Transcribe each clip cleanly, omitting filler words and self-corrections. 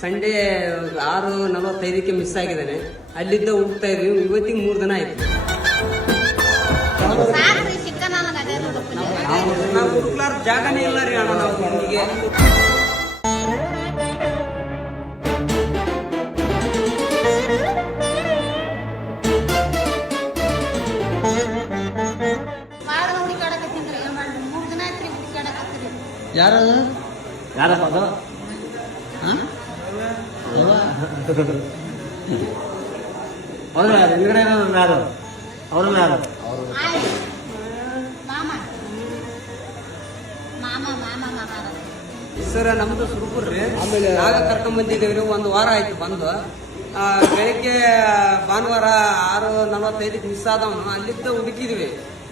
Sunday 6:45ಕ್ಕೆ miss ಆಗಿದ್ದಾನೆ. ಅಲ್ಲಿದ್ದ ಹುಡುಕ್ತಾ ಇದ್ವಿ. ಇವತ್ತಿಗೆ 3 ದಿನ ಆಯ್ತು. ನಾವು ಹುಡುಕ್ಲಾರ ಜಾಗನೇ ಇಲ್ಲ ರೀ ಅಣ್ಣ. ನಾವು ಹುಡುಗಿಗೆ ಯಾರದು ಯಾರಪ್ಪ ಅದು? ಅವ್ರು ಯಾರು? ಹಿಂದ್ಗಡೆ ಯಾರು? ಅವ್ರು ಯಾರು? ಸರ್ ನಮ್ದು ಸುರಪುರ್ರಿ. ಆಮೇಲೆ ಆಗ ಕರ್ಕೊಂಡ್ ಬಂದಿದ್ದೇವ್ರಿ. 1 ವಾರ ಆಯ್ತು ಬಂದು. ಬೆಳಿಗ್ಗೆ ಭಾನುವಾರ 6:45ಕ್ಕೆ ಮಿಸ್ ಆದವನು. ಅಲ್ಲಿದ್ದ ಹುಡುಕಿದ್ವಿ.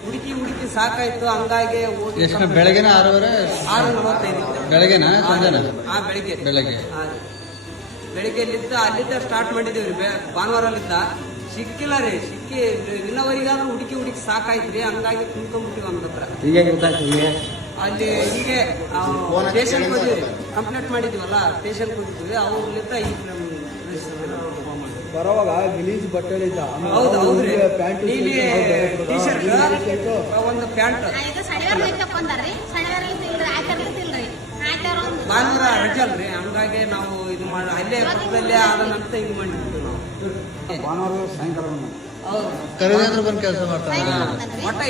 ಹುಡುಕಿ ಸಾಕಾಯ್ತು. ಹಂಗಾಗಿ ಎಷ್ಟು ಬೆಳಗ್ಗೆನ 6:45 ಬೆಳಗ್ಗೆನಾ ಸಂಜೆನಾ? ಬೆಳಗ್ಗೆ ಅಲ್ಲಿದ್ದ ಸ್ಟಾರ್ಟ್ ಮಾಡಿದೇವ್ರಿ. ಭಾನುವಾರಲ್ಲಿದ್ದ ಸಿಕ್ಕಿಲ್ಲ ರೀ. ಇನ್ನವರಿಗಾದ್ರೂ ಹುಡುಕಿ ಸಾಕಾಯ್ತ್ರಿ. ಹಂಗಾಗಿ ಕುಂತ್ಕೊಂಡ್ಬಿಟ್ಟಿವಿ ಒಂದ್ ಹತ್ರ. ಅಲ್ಲಿ ಹೀಗೆ ಸ್ಟೇಷನ್ ಹೋಗಿದ್ವಿ. ಕಂಪ್ಲೇಂಟ್ ಮಾಡಿದ್ವಲ್ಲ, ಸ್ಟೇಷನ್ ಹೋಗಿದ್ವಿ. ಅವ್ರಲ್ಲಿದ್ದ ಈ ಬರೋವಾಗ ಗಲೀಜ್ ಬಟ್ಟೆ ಹೌದ್ರಿ. ನೀಲಿ ಟಿ ಶರ್ಟ್, ಒಂದು ಪ್ಯಾಂಟ್. ಭಾನುವಾರ ರಜೆ ಅಲ್ರಿ. ಹಂಗಾಗಿ ನಾವು ಇದು ಮಾಡಿ ಅಲ್ಲೇ ಪಕ್ಕದಲ್ಲೇ ಆದನಂತ ಹಿಂಗ್ ಮಾಡಿದ್ವಿ ನಾವು. ಭಾನುವಾರ ಸಾಯಂಕಾಲ ಕರೆದಾದ್ರೂ ಬಂದು ಕೆಲಸ ಮಾಡ್ತಾರೆ. ಒಟ್ಟ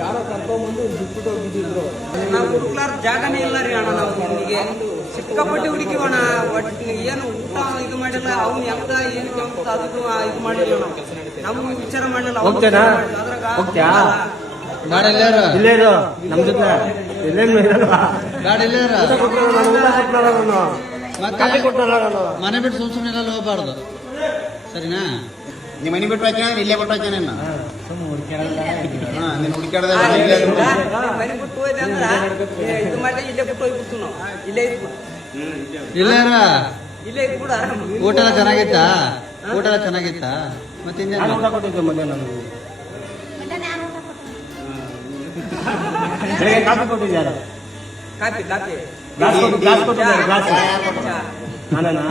ಯಾರೋ ಕರ್ಕೊಂಡ್ಬಂದು ಬಿಟ್ಬಿಟ್ಟು ಹೋಗಿದ್ರು. ನಾವು ಹುಡುಕ್ಲಾರ ಜಾಗನೇ ಇಲ್ಲ ರೀ ಅಣ್ಣ. ನಾವು ಹುಡುಗಿಗೆ ಸಿಕ್ಕಾಪಟ್ಟೆ ಹುಡುಕಿವಣ. ಒಟ್ಟು ಏನು ಊಟ ಇದು ಮಾಡಿಲ್ಲ. ಅವ್ನು ಹೆಂಗ ಏನು ಅಂತ ಅದಕ್ಕೂ ಇದು ಮಾಡಿಲ್ಲ. ನಾವು ವಿಚಾರ ಮಾಡಿಲ್ಲ. ಗಾಡಿ ಇಲ್ಲೇ ಇರು ನಮ್ ಜೊತೆ. ಗಾಡಿ ಇಲ್ಲೇ ಮನೆ ಬಿಟ್ಟು ಸುಮ್ಮನೆ ಎಲ್ಲ ಹೋಗ್ಬಾರ್ದು, ಸರಿನಾ? ನೀ ಮನೆ ಬಿಟ್ಟು ಹಾಕ್ಯ ಇಲ್ಲೇ ಬಿಟ್ಟು ಹಾಕ್ಯ ನೀನು ಹುಡುಕಾಡ್ದ ಮನೆ ಬಿಟ್ಟು ಹೋಯ್ದೆ ಅಂದ್ರ ಇದು ಮಾಡಿ ಇಲ್ಲೇ ಬಿಟ್ಟು ಹೋಗ್ಬಿಡ್ತು ನಾವು. ಇಲ್ಲೇ ಇದ್ಬಿಟ್ಟು ಇಲ್ಲೇ ಇದ್ಬಿಡ. ಊಟ ಎಲ್ಲ ಚೆನ್ನಾಗಿತ್ತಾ? ಮತ್ತೆ ಊಟ ಕೊಟ್ಟಿದ್ದೆ ಮಧ್ಯಾಹ್ನ. ಕಾಫಿ ಕೊಟ್ಟಿದ್ಯಾರ? ಕಾಫಿ ಗ್ಲಾಸ್ ಕೊಟ್ಟಿದ್ದಾರೆ. ಗ್ಲಾಸ್ ನಾನೇನಾ?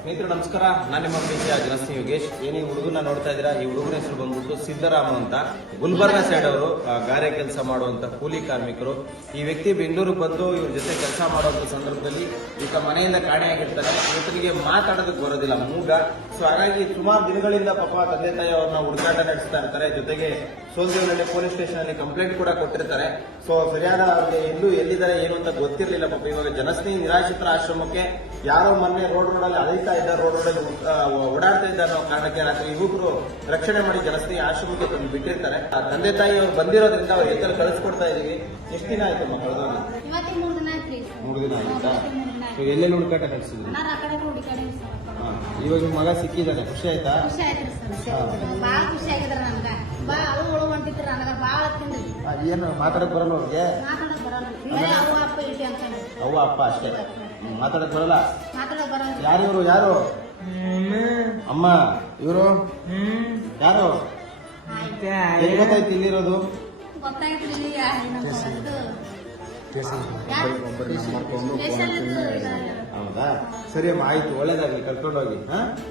ಸ್ನೇಹಿತರು ನಮಸ್ಕಾರ. ನಾನು ನಿಮ್ಮ ಪ್ರೀತಿಯ ಜನಸ್ನೇಹಿ ಯೋಗೇಶ್. ಏನೇ ಹುಡುಗನ ನೋಡ್ತಾ ಇದ್ದೀರಾ, ಈ ಹುಡುಗನ ಹೆಸರು ಬಂದ್ಬಿಟ್ಟು ಸಿದ್ದರಾಮ ಅಂತ. ಗುಲ್ಬರ್ಗ ಸೈಡ್ ಅವರು ಗಾರೆ ಕೆಲಸ ಮಾಡುವಂತ ಕೂಲಿ ಕಾರ್ಮಿಕರು. ಈ ವ್ಯಕ್ತಿ ಬೆಂಗಳೂರಿಗೆ ಬಂದು ಇವ್ರ ಜೊತೆ ಕೆಲಸ ಮಾಡುವಂತ ಸಂದರ್ಭದಲ್ಲಿ ಈತ ಮನೆಯಿಂದ ಕಾಣೆಯಾಗಿರ್ತಾರೆ. ಇವತ್ತಿಗೆ ಮಾತಾಡೋದಕ್ಕೆ ಬರೋದಿಲ್ಲ, ಮೂಗ. ಸೊ ಹಾಗಾಗಿ ಸುಮಾರು ದಿನಗಳಿಂದ ಪಾಪ ತಂದೆ ತಾಯಿ ಅವ್ರನ್ನ ಹುಡುಕಾಟ ನಡೆಸ್ತಾ ಇರ್ತಾರೆ. ಜೊತೆಗೆ ಸೋಲ್ದೇವನಹಳ್ಳಿ ಪೊಲೀಸ್ ಸ್ಟೇಷನ್ ಅಲ್ಲಿ ಕಂಪ್ಲೇಂಟ್ ಕೂಡ ಕೊಟ್ಟಿರ್ತಾರೆ. ಸೊ ಸರಿಯಾದ ಅವ್ರಿಗೆ ಎಲ್ಲಿದ್ದಾರೆ ಏನು ಅಂತ ಗೊತ್ತಿರಲಿಲ್ಲ ಪಾಪ. ಇವಾಗ ಜನಸ್ನೇಹಿ ನಿರಾಶ್ರಿತರ ಆಶ್ರಮಕ್ಕೆ ಯಾರೋ ಮೊನ್ನೆ ರೋಡಲ್ಲಿ ಅಲೈತಾ ಇದ್ದ ರೋಡಲ್ಲಿ ಓಡಾಡ್ತಾ ಇದ್ದ ಅನ್ನೋ ಕಾರಣಕ್ಕೆ ರಾತ್ರಿ ಯುವಕರು ರಕ್ಷಣೆ ಮಾಡಿ ಜನಸ್ನೇಹಿ ಆಶ್ರಮಕ್ಕೆ ತಂದು ಬಿಟ್ಟಿರ್ತಾರೆ. ಆ ತಂದೆ ತಾಯಿ ಅವ್ರು ಬಂದಿರೋದ್ರಿಂದ ಅವ್ರ ಎತ್ತಲ್ಲಿ ಕಳಿಸ್ಕೊಡ್ತಾ ಇದೀವಿ. ಎಷ್ಟು ದಿನ ಆಯ್ತು ಮಕ್ಕಳದೋಗಿ? 3 ದಿನ ಆಯ್ತಾ? ಸೊ ಎಲ್ಲೆಲ್ಲಿ ಹುಡುಕಾಟ ನಡೆಸಿದ್ವಿ? ಇವಾಗ ಮಗ ಸಿಕ್ಕಿದ್ದಾನೆ, ಖುಷಿ ಆಯ್ತಾ? ಏನು ಮಾತಾಡಕ್ ಬರಲ್ಲ ಅವ್ರಿಗೆ? ಅವ್ವ ಅಪ್ಪ ಅಷ್ಟೇ, ಮಾತಾಡಕ್ ಬರಲ್ಲ. ಯಾರು ಯಾರು? ಅಮ್ಮ. ಇವರು ಯಾರು? ಗೊತ್ತಾಯ್ತು ಇಲ್ಲಿರೋದು? ಹೌದಾ? ಸರಿ ಅಮ್ಮ, ಆಯ್ತು, ಒಳ್ಳೇದಾಗ್ಲಿ, ಕರ್ಕೊಂಡೋಗಿ.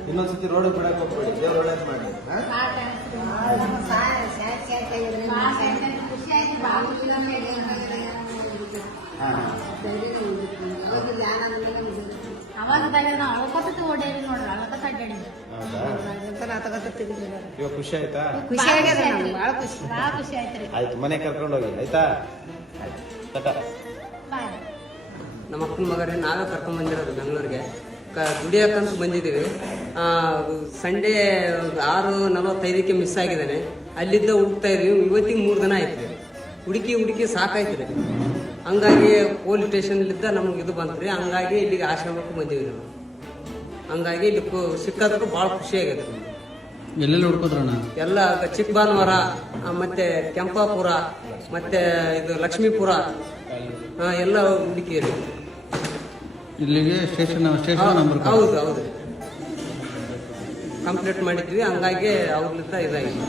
ಇನ್ನೊಂದ್ಸತಿ ರೋಡ್ ಬಿಡಕ್ ಹೋಗ್ಬೇಡಿ, ದೇವ್ರ ಒಳ್ಳೇದ್ ಮಾಡಿ. ಇವಾಗ ಖುಷಿ ಆಯ್ತಾ? ಖುಷಿ ಆಯ್ತು. ಆಯ್ತು, ಮನೆ ಕರ್ಕೊಂಡೋಗಿ ಆಯ್ತಾ? ನಮ್ಮ ಅಕ್ಕನ ಮಗರೇ ನಾವೇ ಕರ್ಕೊಂಡ್ ಬಂದಿರೋದು ಬೆಂಗಳೂರಿಗೆ ದುಡಿಯೋಕ್ಕಂತ ಬಂದಿದ್ದೀವಿ. ಸಂಡೇ 6:45 ಮಿಸ್ ಆಗಿದ್ದಾನೆ. ಅಲ್ಲಿದ್ದ ಹುಡುಕ್ತಾ ಇದ್ವಿ. ಇವತ್ತಿಗೆ 3 ದಿನ ಆಯ್ತು. ಹುಡುಕಿ ಸಾಕಾಯ್ತು. ಹಂಗಾಗಿ ಪೊಲೀಸ್ ಸ್ಟೇಷನ್ಲಿದ್ದ ನಮ್ಗೆ ಇದು ಬಂತು ರೀ. ಹಂಗಾಗಿ ಇಲ್ಲಿಗೆ ಆಶ್ರಮಕ್ಕೆ ಬಂದೀವಿ ನಾವು. ಹಂಗಾಗಿ ಇಲ್ಲಿ ಸಿಕ್ಕೋದಕ್ಕೂ ಭಾಳ ಖುಷಿ ಆಗೈತೆ. ಎಲ್ಲೆಲ್ಲಿ ಹುಡ್ಕೋದ್ರಣ್ಣ? ಎಲ್ಲ ಚಿಕ್ಕಬಾನ್ವಾರ, ಮತ್ತೆ ಕೆಂಪಾಪುರ, ಮತ್ತೆ ಇದು ಲಕ್ಷ್ಮೀಪುರ ಎಲ್ಲ ಹುಡುಕಿರಿ. ಇಲ್ಲಿಗೆ ಸ್ಟೇಷನ್ ನಂಬರ್? ಹೌದು ಕಂಪ್ಲೀಟ್ ಮಾಡಿದ್ವಿ. ಹಂಗಾಗಿ ಅವ್ರಲಿಂದ ಇದಾಗಿದೆ.